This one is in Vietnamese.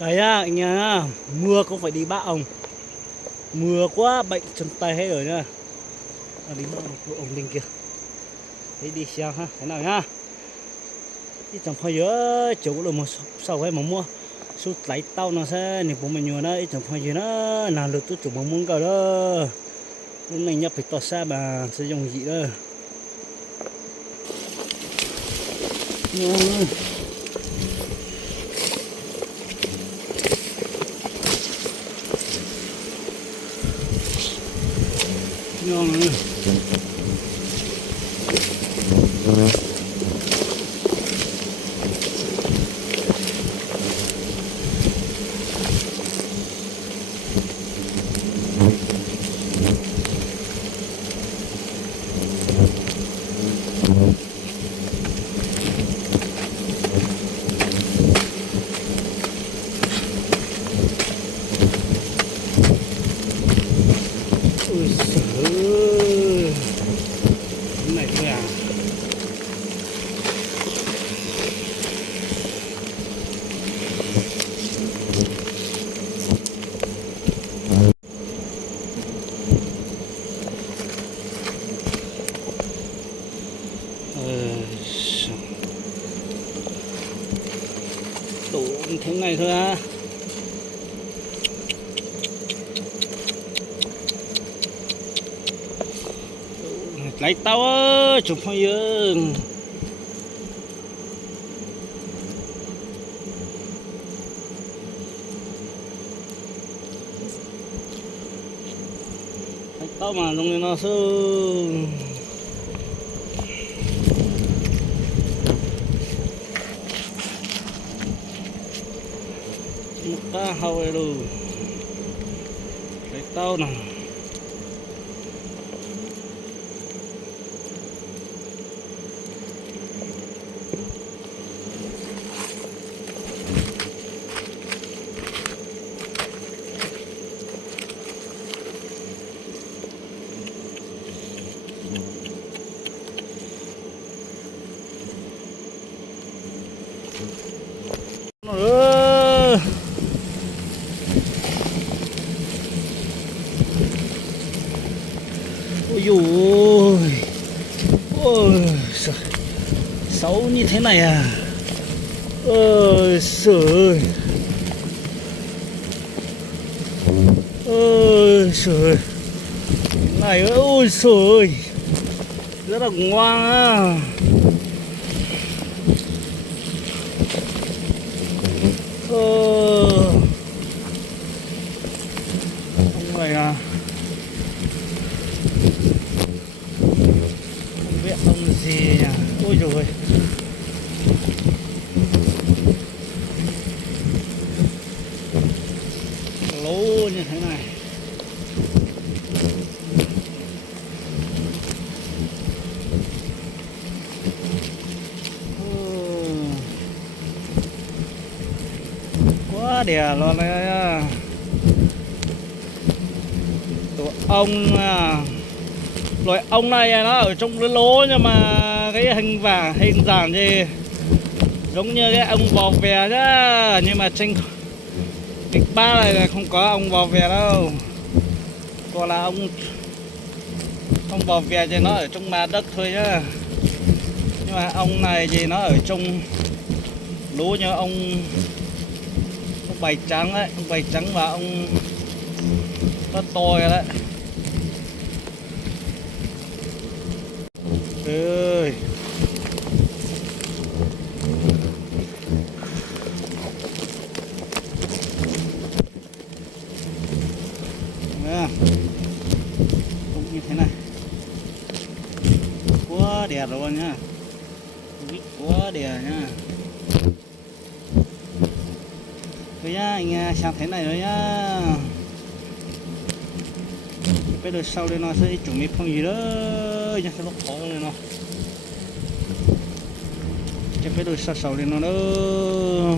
Đấy á, anh nhá, mưa cũng phải đi bão. Mưa quá bệnh chân tay hết rồi nhá. Đi bão một ổn định kìa. Thế đi xem ha, thế nào nhá. Đi chẳng phải nhớ chỗ được một sau ấy mà mua. Số lấy tao nó sẽ nếu bố mình nhiều nó chẳng phải gì nó nào được tôi chủ mà muốn cầu đó. Lúc này nhập phải to xa bà sẽ dùng gì đó. Ngon. Ui giời, cái này thôi à. Đủ thế này thôi à. Lấy tao ơi, chụp hoa dương. Lấy tao mà dùng nó sương. Một cá hầu này luôn. Lấy tao nè. Ôi dồi ôi, xấu như thế này à. Ôi trời, ôi trời này, ôi trời rất là ngoan á. Ông này à, không biết ông gì nhỉ. Ôi trời, lố như thế này. Quá đẻ luôn đấy. Tụi ông à, loài ong này nó ở trong cái lỗ nhưng mà cái hình dạng gì giống như cái ong vò vè nhá, nhưng mà trên kịch ba này là không có ong vò vè đâu, còn là ong vò vè thì nó ở trong mặt đất thôi nhá, nhưng mà ong này thì nó ở trong lỗ như ong bày trắng đấy, ong bày trắng và ong rất to đấy. Ơi cũng như thế này, quá đẹp luôn nhá, quá đẹp nhá. Thôi nhá, anh sang thế này rồi nhá. Bây giờ sau đây nó sẽ chuẩn bị phong gì đó nha, sẽ lúc khó lên nó. Chắc bây giờ sau đây nó nữa.